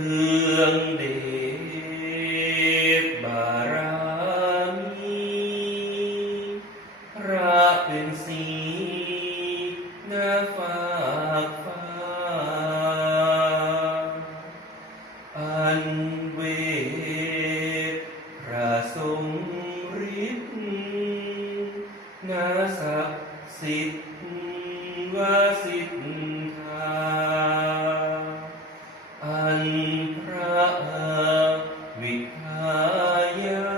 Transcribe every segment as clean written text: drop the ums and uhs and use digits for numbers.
รื่องเดชบารมีพระเป็นสีหน้าฝากฟ้าอันเวทพระทรงฤทธิ์นาศักดิ์สิทธิ์วสิทธาอันพระวิทายา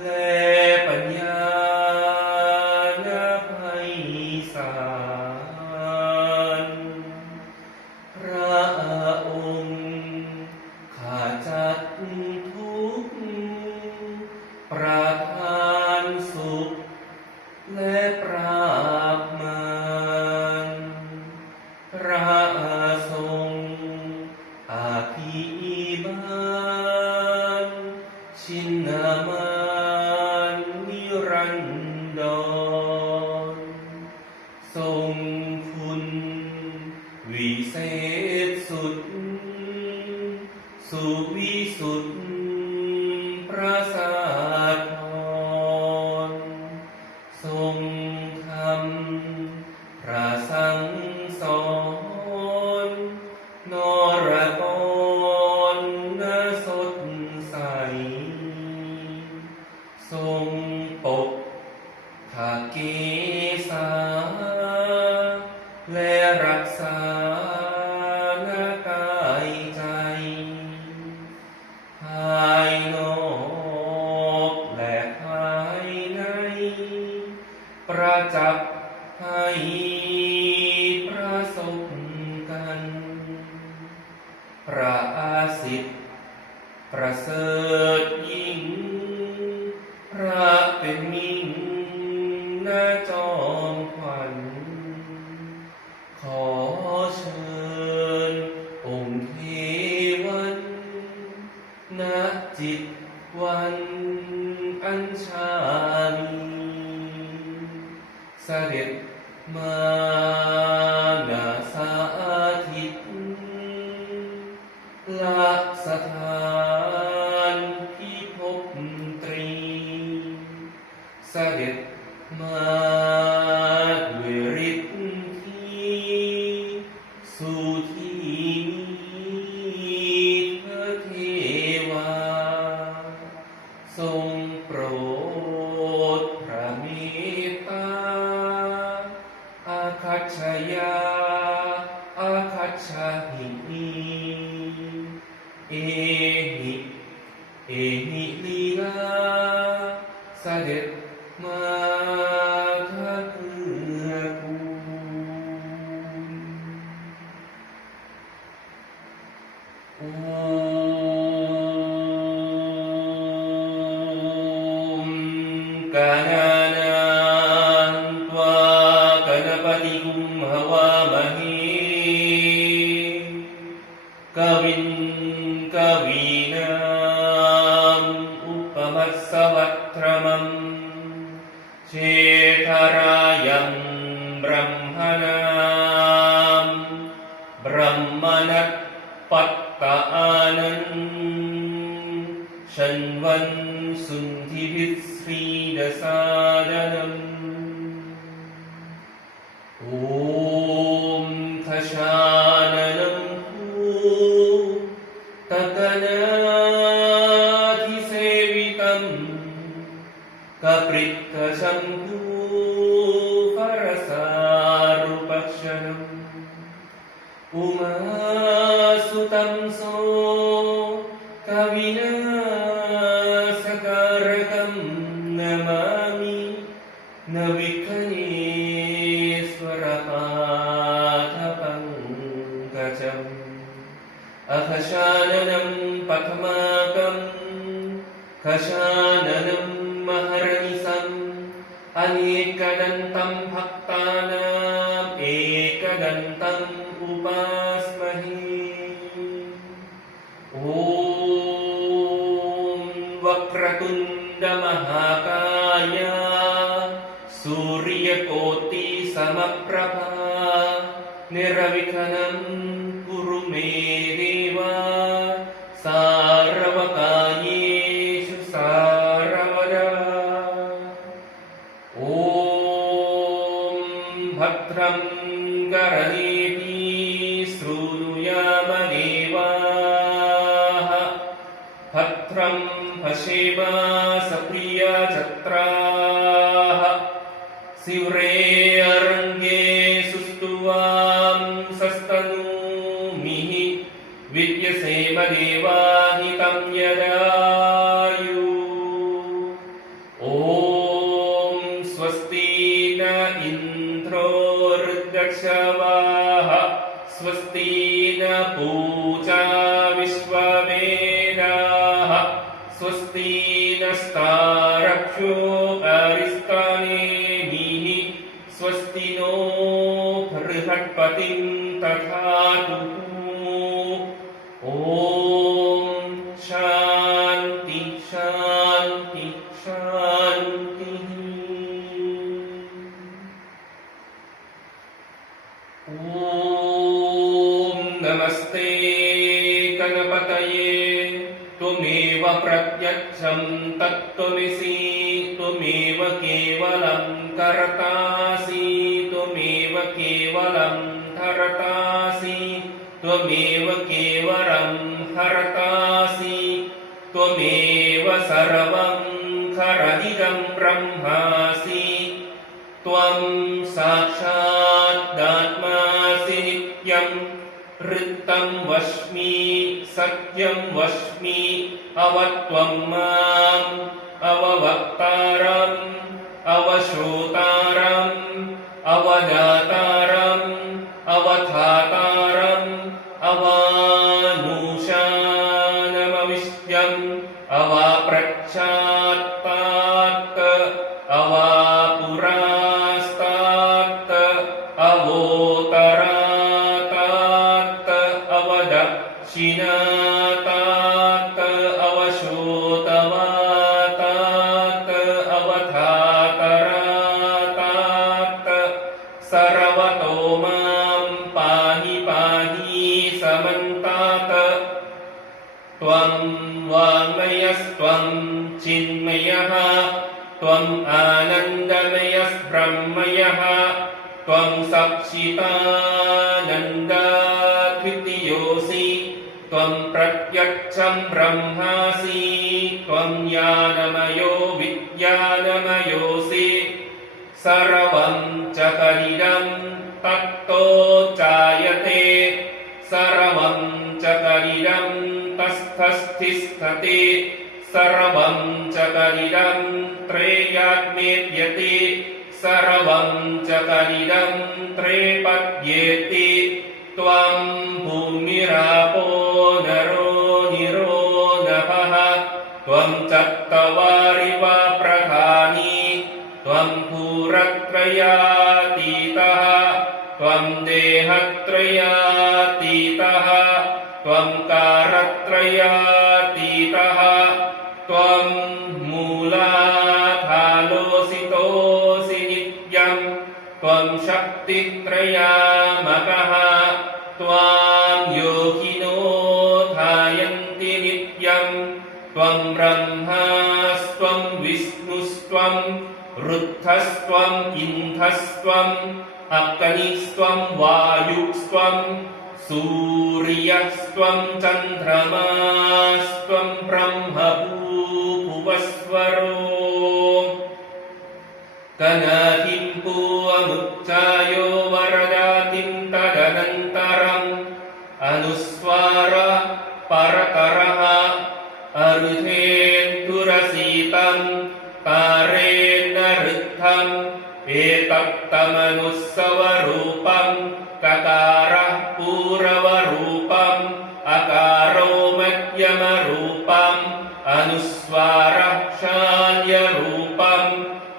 และปัญญาณไพศาลพระองค์ข้าจัดทุกข์ประทานสุขและปราบมารพระทรงอาภิบาลชินามานนิรันดรทรงคุณวิเศษสุดสุวิสุทธิประสาทพรทรงธรรมพระสังสอนนรกรณสดใสทรงปกภาเกศาและรักษาหน้ากายใจภายนอกและภายในประจักษ์ให้ประสบกันพระอาสิทธิ์ประเสริฐยิ่งพระเป็นมิ่งหน้าจอมขวัญขอเชิญองค์เทวันณจิตวันอัญชาลีเสด็จมาณสาธิตละสถานพิภพตรีเสด็จมาด้วยฤทธิ์ที่สู่ที่นี้เถิดเทวาทรงโปรดพระเมตตาอาคัจฉยาอาคัจฉหิเอหิเอหิลีลาเสด็จมาทักเกื้อกูลกานานันत्वाกณปฏิกุมหวามเหกวินกวีนาอุปมัสสวัตถมัมเชทรายังบรมหนามบรมนัสปัตตานันชันวันสุนทิวิสรีดสาดนัมโอมทชานนัมตะกนาทิเสวิตัมกปริตถชัมพูฟรสารุปัชชนัมอุมาสุตัมโสกวินาสการกัมนามามินวิคเนสวรปาทปังกจัมอคชานนัมปัทมากัมคชานนัมมหรณิสัมอเนกดันตัมภัตตานัมเอกดันตัมอุปาสมหิโอมวัครตุนดมหากายาสุริยโกติสมัพประภาเนรวิคนัมกุรุเมเร सहस्रं पशेम सप्रियचत्राः शिवरे अरङ्गे सुस्तुवां सस्तनूमिः विद्यसेम देवाहितं यदायु ॐ स्वस्ति न इन्द्रो वृद्धक्षवाः स्वस्ति न पूजा विश्ववेदाः स्वस्ति नस्तारक्षो अरिष्टानेमिः स्वस्ति नो बृहस्पतिं दधातु ॐ शान्ति शान्ति शान्तिः ॐ नमस्ते गणपतये त्वमेव प्रत्यक्षं तत्त्वमसि त्वमेव केवलं कर्तासि त्वमेव केवलं धर्तासि त्वमेव केवलं हरतासि त्वमेव सर्वं खरदिदं ब्रह्मासि त्वं साक्षादात्मासि नित्यं ऋतं वश्मि सत्यं वश्मि अवत्वं माम् अववक्तारम् अवश्रोतारम् अवदातारम् अवधातारम् अवानुषानमविष्यम् अवाप्रच्छात्तात् अवापुरास्तात् अवोतरातात् अवदक्षिणातात् अवशोतवातात् अवधातरातात् सर्वतो मां पाहि पाहि समन्तात् त्वं वाङ्मयस्त्वं चिन्मयः त्वम् आनन्दमयस्ब्रह्मयः त्वं सच्चिदानन्दद्वितीयोऽसि त्वं प्रत्यक्षं ब्रह्मासि त्वं ज्ञानमयो विज्ञानमयोऽसि सर्वं च कलिदं तत्तो जायते सर्वं च कलिदं तस्थस्तिष्ठति सर्वं च कलिदं त्रय्यात्मेत्यति सर्वं च कलिदं त्रैपद्येति त्वं भूमिरापो नरो निरो नभः त्वं चत्वारिव प्रधानी त्वं भूरत्रयातीतः त्वं देहत्रयातीतः त्वं कारत्रयातीतः त्वं मूलाधारोऽसितोऽसि नित्यं त्वं शक्तित्रयात्मकः त्वां योगिनो ध्यायन्ति नित्यं त्वं ब्रह्मास्त्वं विष्णुस्त्वं रुद्रस्त्वम् इन्द्रस्त्वम् अग्निस्त्वं वायुस्त्वं सूर्यस्त्वं चन्द्रमास्त्वं ब्रह्मभूभुवस्वरो कनाहिं पूवमुच्चायो वरदातिं तदनन्तरम् अनुस्वार परतरः अरुधेन्दुरसीतं तारेण ऋद्धम् एतत्तमनुस्सवरूपम् ककारः पूरवरूपम् अकारो मध्यमरूपम् अनुस्वारः शाल्यरूपम्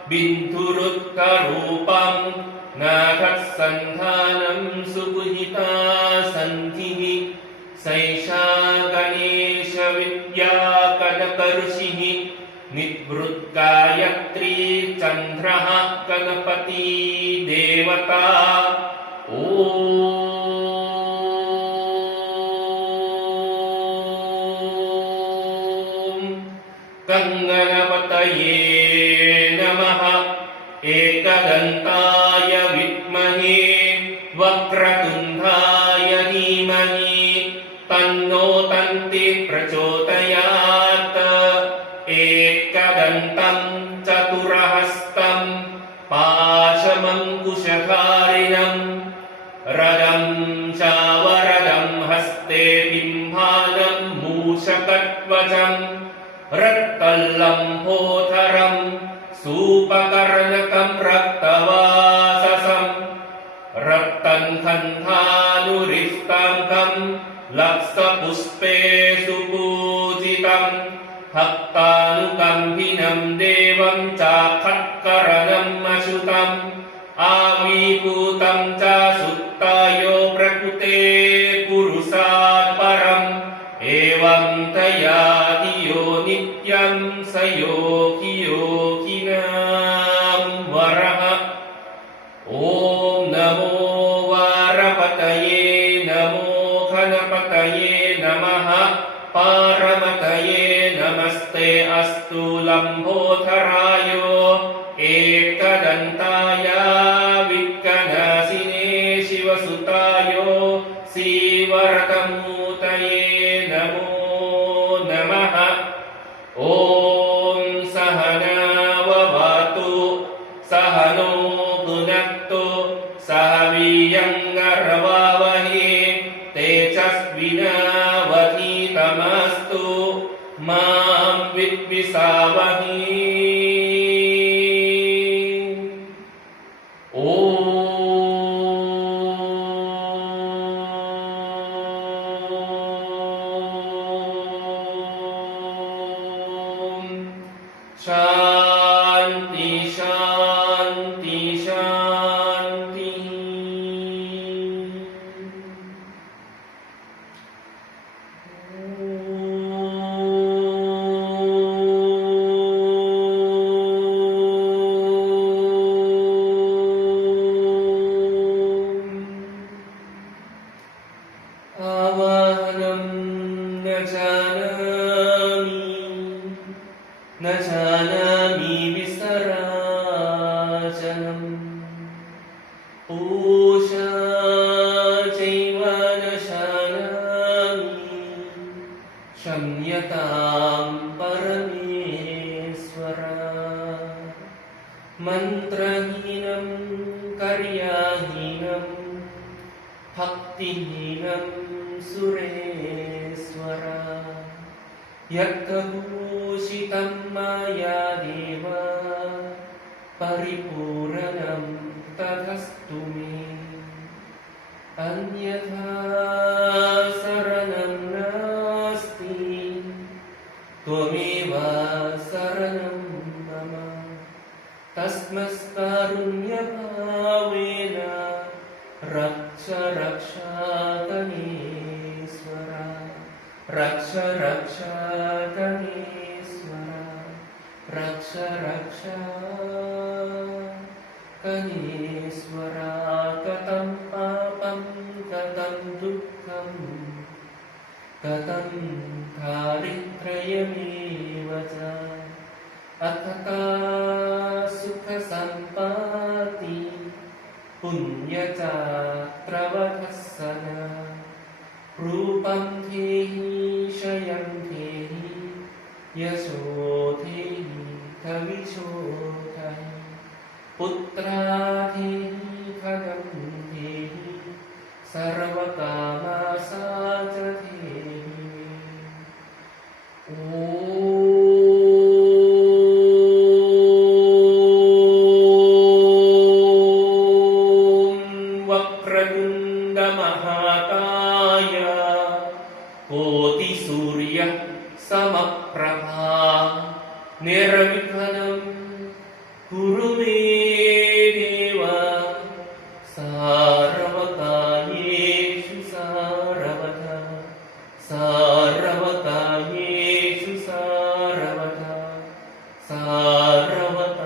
बिन्दुरुक्तरूपम् नाथः सन्धानं सुगुहिता सन्धिः सैषा गणेशविद्या कनकऋषिः निवृत्गायत्री चन्द्रः गणपती देवता ॐ गणपतये नमः एकदन्ताय विद्महे वक्रतुण्डाय धीमहि तन्नो दन्तिः प्रचोदयात् सिंहानं मूषकध्वजं रक्तल्लम्भोधरं सूपकर्णकं रक्तवाससं रक्तङ्खन्धानुरिष्टाङ्गं लक्षपुष्पे सुपूजितं भक्तानुकम्पिनं देवं चाखत्करणम् अशुतम् आविभूतं च सुत्तायो प्रकृते पुरुषात् परम् एवं तया धियो नित्यं स योगी योगिनां वरः। ॐ नमो वारपतये नमो गणपतये नमः पार्वतये नमस्ते अस्तु लम्बोदराय एकदन्ताय विघ्ननाशिने शिवसुताय श्रीवरदमूर्तये नमो नमः। ॐ सहनाववतु सहनो भुनक्तु सह वीर्यङ्करवावहै तेजस्विनावधीतमस्तु मा विद्विषावहै। शांति शांति शांति। आवाहनं न जानामि विसर्जनं पूजा चैव न जानामि क्षम्यतां परमेश्वर। मन्त्रहीनं कार्याहीनं भक्तिहीनं सुरेश्वर। यत्तभूषितं मया देव परिपूर्णं तदस्तु मे। अन्यथा शरणं नास्ति त्वमेव शरणं मम। तस्मात्कारुण्यभावेन रक्ष रक्ष गणेश्वर। रक्ष रक्ष गणेश्वर। रक्ष रक्ष गणेश्वर। गतं पापं गतं दुःखं गतं दारिद्र्यमेव च अथका सुखसम्पत्ति पुण्यचात्रवधस्सन। रूपं धेहि शयं धेहि यशो धेहि धविषो धहि। पुत्रा धेहि धनं धेहि सर्वकामासाच धेहि। ॐ वक्रतुण्डमहाकाय कोटिसूर्यः समप्रभा निर्विघ्नं कुरु मे देव। सर्वकार्येषु सर्वदा सर्वकार्येषु सर्वदा सर्वकार्येषु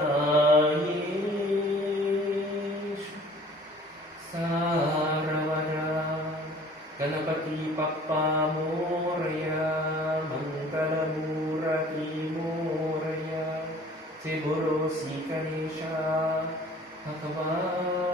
सर्वदा। गणपति बप्पा मोरया मंगलमूर्ति मोरया। जय बोलो श्री गणेश भगवान।